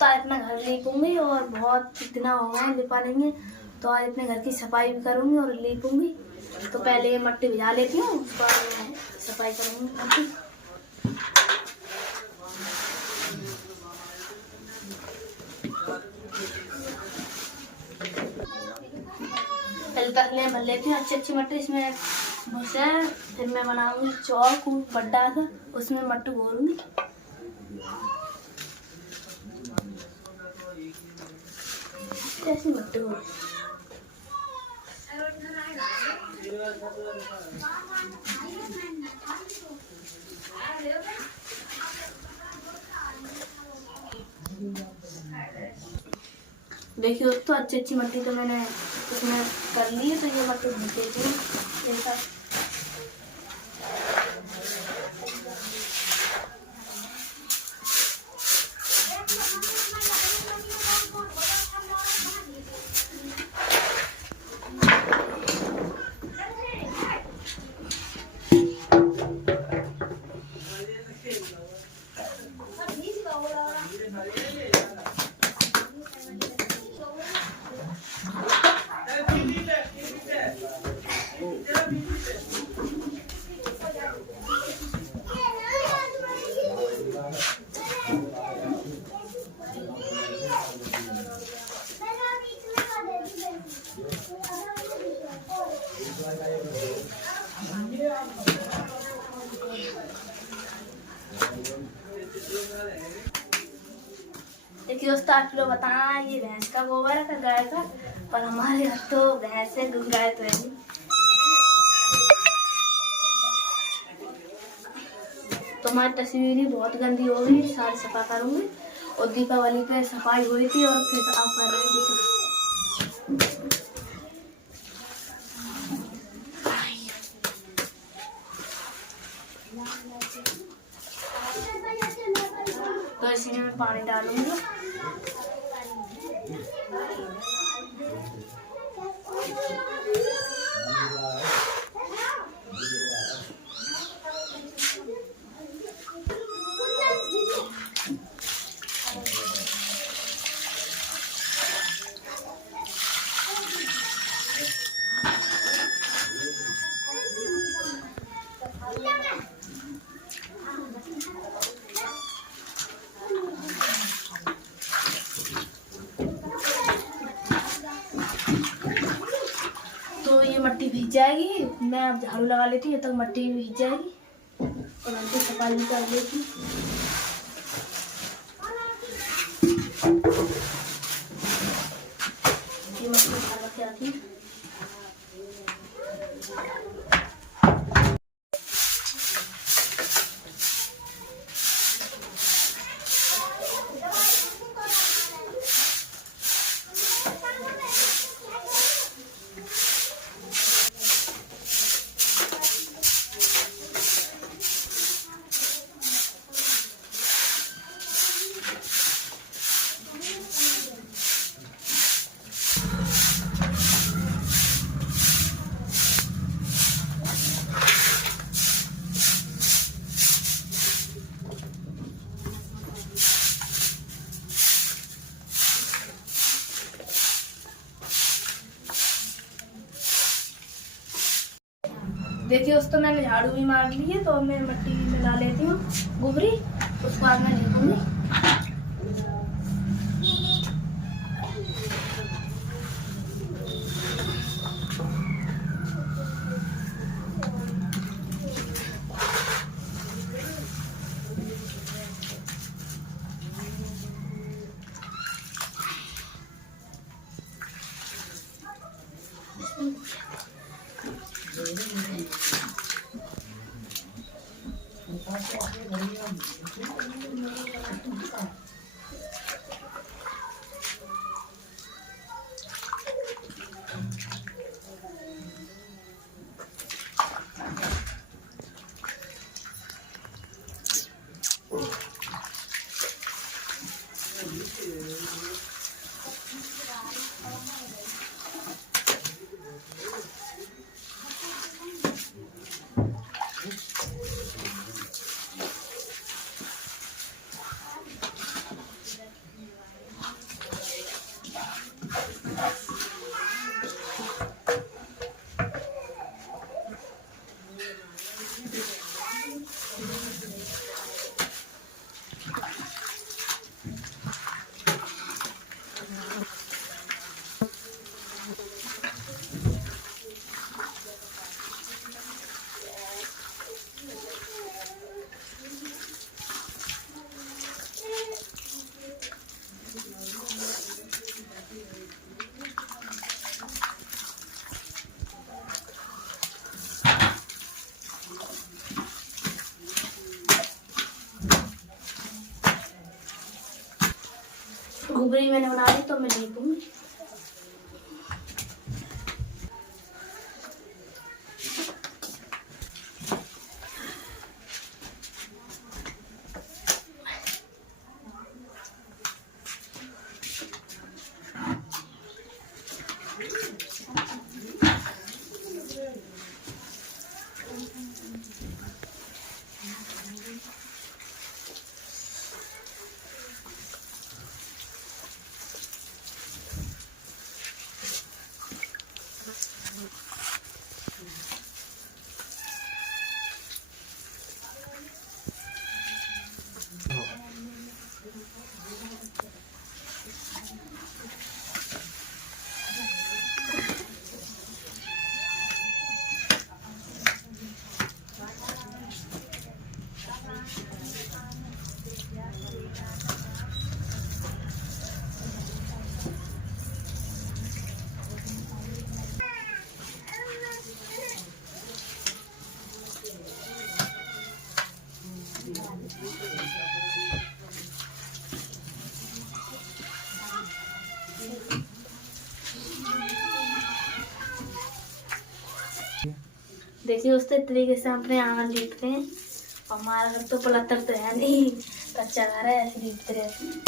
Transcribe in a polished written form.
तो आज अपना घर लीपूंगी और बहुत दिन हो गए लिपा नहीं है, तो आज अपने घर की सफाई भी करूंगी और लीपूंगी। तो पहले ये मट्टी भिजा लेती हूँ, उसके बाद मैं सफाई करूंगी घर की। पहले तसले भर लेती हूँ अच्छी मट्टी, इसमें भूसे, फिर मैं बनाऊंगी चौक बड्डा सा, उसमें मट्टी घोरूंगी। ऐसी मट्टी घोर देखिए दोस्तों, अच्छी मट्टी तो मैंने इसमें कर ली है। तो ये मट्टी भून देती हूँ ऐसा। देखिए दोस्तों, आप लोग बताना ये भैंस का गोबर है का गाय का, पर हमारे यहाँ तो भैंस है, गाय तो है नहीं। तो हमारी तस्वीर ही बहुत गंदी हो गई, सारी सफा करूंगी। और दीपावली पे सफाई हुई थी और फिर आप कर रहे हैं। तो इसी में पानी डालूंगी। तो ये मट्टी भीग जाएगी, मैं अब झाड़ू लगा लेती हूँ, तब तक मट्टी भी भीग जाएगी और हमको सफाई भी कर लेती। ये मट्टी उठा के आती है। देखिए दोस्तों, मैंने झाड़ू भी मार ली है, तो अब मैं मट्टी मिला लेती हूँ गोबरी, उसके बाद मैं लिपूंगी। दुबरी मैंने बना ली तो मैं लीपूंगी। देखिए उस तरीके से हम अपने आंगन लीपते हैं। हमारा घर तो पलस्तर तो है नहीं, कच्चा घर है, ऐसे लीपते रहते हैं।